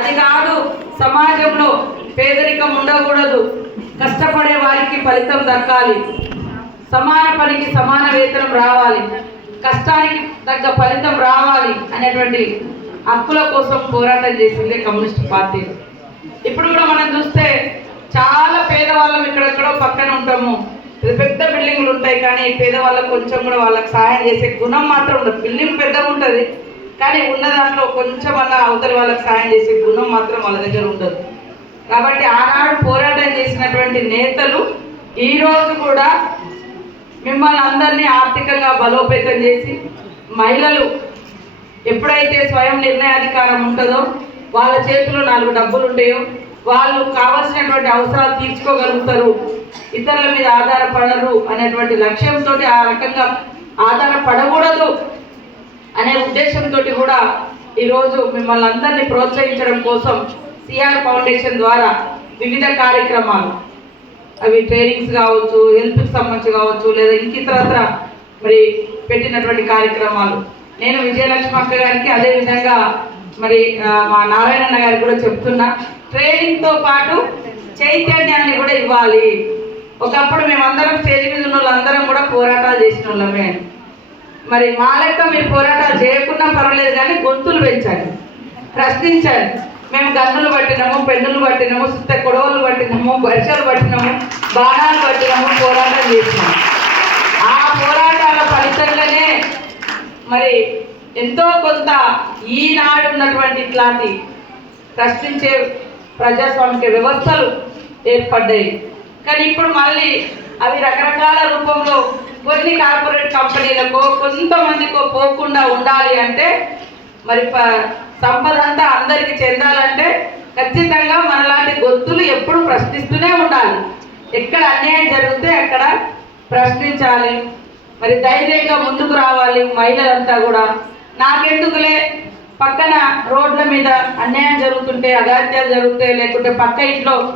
అది కాదు సమాజంలో పేదరికం ఉండకూడదు. కష్టపడే వారికి ఫలితం దక్కాలి. సమాన పనికి సమాన వేతనం రావాలి. కష్టానికి తగ్గ ఫలితం రావాలి అనేటువంటి హక్కుల కోసం పోరాటం చేసింది కమ్యూనిస్ట్ పార్టీ. ఇప్పుడు కూడా మనం చూస్తే చాలా పేదవాళ్ళం ఇక్కడెక్కడో పక్కన ఉంటాము. పెద్ద పెద్ద బిల్డింగ్లు ఉంటాయి కానీ పేదవాళ్ళకు కొంచెం కూడా వాళ్ళకి సహాయం చేసే గుణం మాత్రం ఉండదు. బిల్డింగ్ పెద్దగా ఉంటుంది. కానీ ఉన్న దాంట్లో కొంచెం అన్న అవతల వాళ్ళకి సాయం చేసే గుణం మాత్రం వాళ్ళ దగ్గర ఉండదు. కాబట్టి ఆనాడు పోరాటం చేసినటువంటి నేతలు ఈ రోజు కూడా మిమ్మల్ని అందరినీ ఆర్థికంగా బలోపేతం చేసి మహిళలు ఎప్పుడైతే స్వయం నిర్ణయాధికారం ఉంటుందో వాళ్ళ చేతిలో నాలుగు డబ్బులు ఉంటాయో వాళ్ళు కావాల్సినటువంటి అవసరాలు తీర్చుకోగలుగుతారు ఇతరుల మీద ఆధారపడరు అనేటువంటి లక్ష్యంతో ఆ రకంగా ఆధారపడకూడదు. అనే ఉద్దేశంతో కూడా ఈరోజు మిమ్మల్ని అందరినీ ప్రోత్సహించడం కోసం సిఆర్ ఫౌండేషన్ ద్వారా వివిధ కార్యక్రమాలు. అవి ట్రైనింగ్స్ కావచ్చు హెల్త్కి సంబంధించి కావచ్చు లేదా ఇంకితరత్ర మరి పెట్టినటువంటి కార్యక్రమాలు. నేను విజయలక్ష్మి అక్క గారికి అదే విధంగా మరి మా నారాయణన్న గారికి కూడా చెప్తున్నా. ట్రైనింగ్తో పాటు చైతన్యాన్ని కూడా ఇవ్వాలి. ఒకప్పుడు మేమందరం స్టేజ్ మీద ఉన్న వాళ్ళందరం కూడా పోరాటాలు చేసిన వాళ్ళమే మరి మా లెక్క మీరు పోరాటాలు చేయకుండా పర్వాలేదు కానీ గొంతులు పెంచాలి ప్రశ్నించాలి మేము గన్నులు పట్టినాము పెన్నులు పట్టినాము సుత్త కొడవలు పట్టినాము వర్షాలు పట్టినాము బాణాలు పట్టినాము పోరాటం చేసినాము ఆ పోరాటాల ఫలితంగానే మరి ఎంతో కొంత ఈనాడు ఉన్నటువంటి ఇట్లాంటి ప్రశ్నించే ప్రజాస్వామిక వ్యవస్థలు ఏర్పడ్డాయి. కానీ ఇప్పుడు మళ్ళీ అవి రకరకాల రూపంలో కొన్ని కార్పొరేట్ కంపెనీలకు కొంతమందికో పోకుండా ఉండాలి అంటే మరి ప- సంపద అంతా అందరికి చెందాలంటే ఖచ్చితంగా మనలాంటి గొంతులు ఎప్పుడు ప్రశ్నిస్తూనే ఉండాలి. ఎక్కడ అన్యాయం జరిగితే అక్కడ ప్రశ్నించాలి. మరి ధైర్యంగా ముందుకు రావాలి మహిళలంతా కూడా. నాకెందుకులే? పక్కన రోడ్ల మీద అన్యాయం జరుగుతుంటే అగాత్యాలు జరుగుతాయి లేకుంటే పక్క ఇంట్లో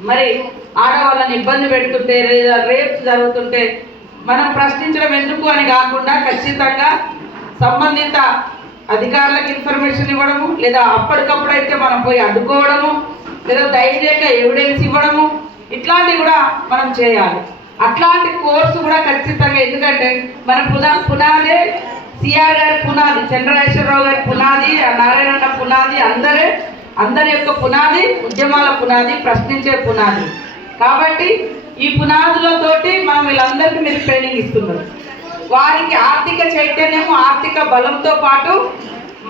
మరి ఆడవాళ్ళని ఇబ్బంది పెడుతుంటే లేదా రేప్స్ జరుగుతుంటే మనం ప్రశ్నించడం ఎందుకు అని కాకుండా ఖచ్చితంగా సంబంధిత అధికారులకు ఇన్ఫర్మేషన్ ఇవ్వడము లేదా అప్పటికప్పుడు అయితే మనం పోయి అడ్డుకోవడము లేదా ధైర్యంగా ఎవిడెన్స్ ఇవ్వడము ఇట్లాంటివి కూడా మనం చేయాలి. అట్లాంటి కోర్సు కూడా ఖచ్చితంగా ఎందుకంటే మన పునా పునాదే సిఆర్ గారి పునాది చంద్రశేఖరరావు గారి పునాది నారాయణ పునాది అందరే అందరి యొక్క పునాది ఉద్యమాల పునాది ప్రశ్నించే పునాది. కాబట్టి ఈ పునాదులతోటి మనం వీళ్ళందరికీ మీరు ట్రైనింగ్ ఇస్తున్నారు. వారికి ఆర్థిక చైతన్యము ఆర్థిక బలంతో పాటు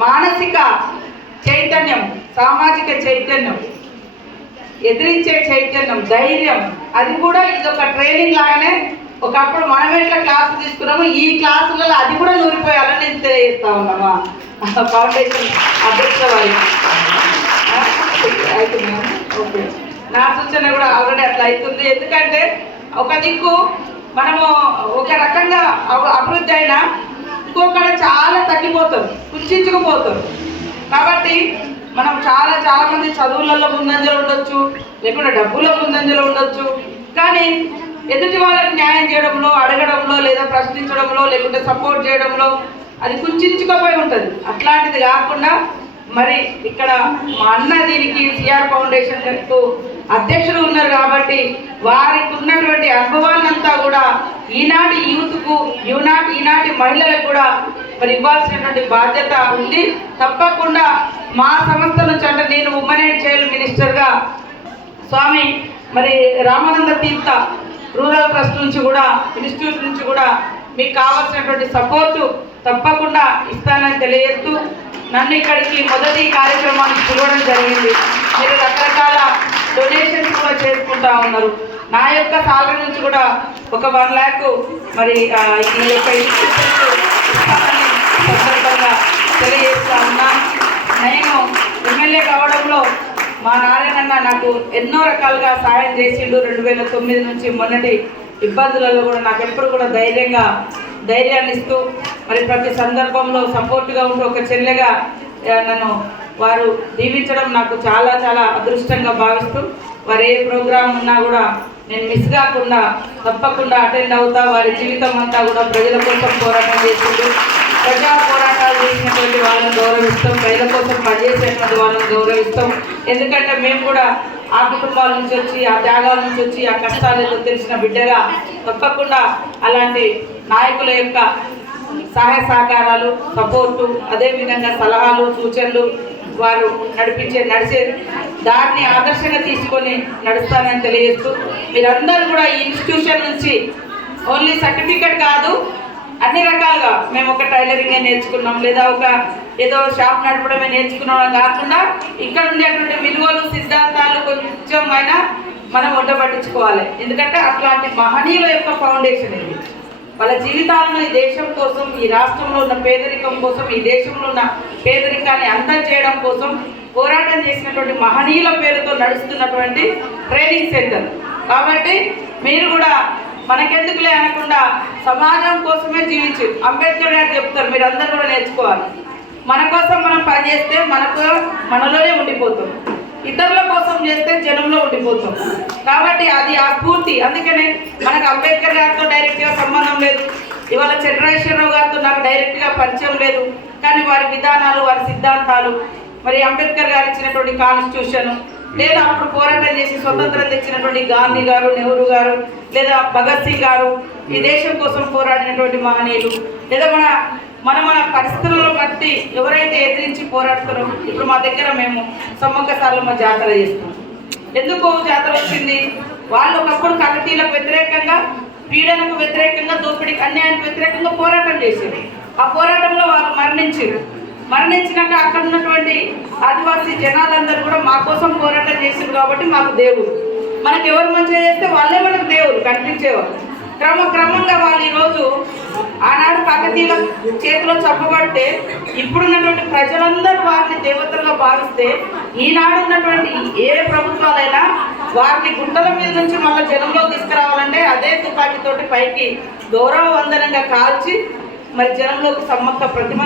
మానసిక చైతన్యం సామాజిక చైతన్యం ఎదిరించే చైతన్యం ధైర్యం అది కూడా ఇది ఒక ట్రైనింగ్ లాగానే ఒకప్పుడు మనం ఎట్లా క్లాసు తీసుకున్నాము ఈ క్లాసులలో అది కూడా నూరిపోయాలని నేను తెలియజేస్తా ఉన్నామా ఫౌండేషన్ అధ్యక్ష వారికి. ఓకే. నా సూచన కూడా ఆల్రెడీ అట్లా అవుతుంది. ఎందుకంటే ఒక దిక్కు మనము ఒక రకంగా అభివృద్ధి అయినా ఇంకొకడ చాలా తగ్గిపోతాం కుంచుకుపోతాం కాబట్టి మనం చాలా చాలా మంది చదువులలో ముందంజలో ఉండొచ్చు లేకుంటే డబ్బులో ముందంజలో ఉండొచ్చు. కానీ ఎదుటి వాళ్ళకి న్యాయం చేయడంలో అడగడంలో లేదా ప్రశ్నించడంలో లేకుంటే సపోర్ట్ చేయడంలో అది కుంచుకుపోయి ఉంటుంది. అట్లాంటిది కాకుండా మరి ఇక్కడ మా అన్న దీనికి సిఆర్ ఫౌండేషన్కు అధ్యక్షులు ఉన్నారు కాబట్టి వారికి ఉన్నటువంటి అనుభవాన్నంతా కూడా ఈనాటి యూత్కు యూనాటి ఈనాటి మహిళలకు కూడా మరి ఇవ్వాల్సినటువంటి బాధ్యత ఉంది. తప్పకుండా మా సంస్థ నుంచి అంటే నేను ఉమెన్ అండ్ చైల్డ్ మినిస్టర్గా స్వామి మరి రామానంద తీర్థ రూరల్ ట్రస్ట్ నుంచి కూడా ఇన్స్టిట్యూట్ నుంచి కూడా మీకు కావాల్సినటువంటి సపోర్టు తప్పకుండా ఇస్తానని తెలియజేస్తూ నన్ను ఇక్కడికి మొదటి కార్యక్రమానికి పిలవడం జరిగింది. మీరు కూడా ఉన్నారు. నా యొక్క సాలరీ నుంచి కూడా ఒక వన్ ల్యాక్ మరి ఈ యొక్క సందర్భంగా తెలియజేస్తా ఉన్నా. నేను ఎమ్మెల్యే కావడంలో మా నారాయణన్న నాకు ఎన్నో రకాలుగా సాయం చేసిండు. రెండు వేల తొమ్మిది నుంచి మొన్నటి ఇబ్బందులలో కూడా నాకు ఎప్పుడు కూడా ధైర్యంగా ధైర్యాన్ని ఇస్తూ మరి ప్రతి సందర్భంలో సపోర్ట్గా ఉంటూ ఒక చెల్లెగా నన్ను వారు దీవించడం నాకు చాలా చాలా అదృష్టంగా భావిస్తూ వారు ఏ ప్రోగ్రాం ఉన్నా కూడా నేను మిస్ కాకుండా తప్పకుండా అటెండ్ అవుతా. వారి జీవితం అంతా కూడా ప్రజల కోసం పోరాటం చేసిండు ప్రజా పోరాటాలు చేసినటువంటి వాళ్ళని గౌరవిస్తాం. ప్రజల కోసం పనిచేసేటువంటి వాళ్ళని గౌరవిస్తాం. ఎందుకంటే మేము కూడా ఆ కుటుంబాల నుంచి వచ్చి ఆ త్యాగాల నుంచి వచ్చి ఆ కష్టాలు తెలిసిన బిడ్డగా తప్పకుండా అలాంటి నాయకుల యొక్క సహాయ సహకారాలు సపోర్టు అదేవిధంగా సలహాలు సూచనలు వారు నడిపించే నడిచే దాన్ని ఆదర్శంగా తీసుకొని నడుస్తానని తెలియజేస్తూ మీరందరూ కూడా ఈ ఇన్స్టిట్యూషన్ నుంచి ఓన్లీ సర్టిఫికెట్ కాదు అన్ని రకాలుగా మేము ఒక టైలరింగ్ నేర్చుకున్నాం. లేదా ఒక ఏదో షాప్ నడపడమే నేర్చుకున్నాం కాకుండా ఇక్కడ ఉండేటువంటి విలువలు సిద్ధాంతాలు కొంచెం అయినా మనం వంట పట్టించుకోవాలి. ఎందుకంటే అట్లాంటి మహనీయుల యొక్క ఫౌండేషన్ ఇది. వాళ్ళ జీవితాలను ఈ దేశం కోసం ఈ రాష్ట్రంలో ఉన్న పేదరికం కోసం ఈ దేశంలో ఉన్న పేదరికాన్ని అంతం చేయడం కోసం పోరాటం చేసినటువంటి మహనీయుల పేరుతో నడుస్తున్నటువంటి ట్రైనింగ్ సెంటర్ కాబట్టి మీరు కూడా మనకెందుకులే అనకుండా సమాజం కోసమే జీవించు అంబేద్కర్ గారు చెప్తారు మీరు అందరూ కూడా నేర్చుకోవాలి. మన కోసం మనం పనిచేస్తే మనకు మనలోనే ఉండిపోతాం. ఇతరుల కోసం చేస్తే జనంలో ఉండిపోతాం. కాబట్టి అది ఆ స్ఫూర్తి. అందుకనే మనకు అంబేద్కర్ గారితో డైరెక్ట్గా సంబంధం లేదు. ఇవాళ చంద్రశేఖరరావు గారితో నాకు డైరెక్ట్గా పరిచయం లేదు. కానీ వారి విధానాలు వారి సిద్ధాంతాలు మరి అంబేద్కర్ గారు ఇచ్చినటువంటి కాన్స్టిట్యూషన్ లేదా అప్పుడు పోరాటం చేసి స్వతంత్రం తెచ్చినటువంటి గాంధీ గారు నెహ్రూ గారు లేదా భగత్ సింగ్ గారు ఈ దేశం కోసం పోరాడినటువంటి మహనీయులు లేదా మన మన మన పరిస్థితులను బట్టి ఎవరైతే ఎదిరించి పోరాడుతారో ఇప్పుడు మా దగ్గర మేము సమ్మక్క సార్లమ్మ జాతర చేస్తాం ఎందుకు జాతర వచ్చింది? వాళ్ళు ఒకప్పుడు కమిటీలకు వ్యతిరేకంగా పీడనకు వ్యతిరేకంగా దోపిడీకి అన్యాయానికి వ్యతిరేకంగా పోరాటం చేసింది ఆ పోరాటంలో వాళ్ళు మరణించారు. మరణించినాక అక్కడ ఉన్నటువంటి ఆదివాసీ జనాలందరూ కూడా మా కోసం పోరాటం చేశారు కాబట్టి మాకు దేవుడు. మనకి ఎవరు మంచిగా చేస్తే వాళ్ళే మనకు దేవుడు కనిపించేవారు క్రమ క్రమంగా వాళ్ళు ఈరోజు ఆనాడు కాకతీయుల చేతిలో చంపబడితే ఇప్పుడున్నటువంటి ప్రజలందరూ వారిని దేవతలుగా భావిస్తే ఈనాడు ఉన్నటువంటి ఏ ప్రభుత్వాలైనా వారిని గుంటల మీద నుంచి మళ్ళీ జనంలో తీసుకురావాలంటే అదే తుపాకీతోటి పైకి గౌరవ వందనంగా కాల్చి మరి జనంలోకి సమ్మక్క ప్రతిమ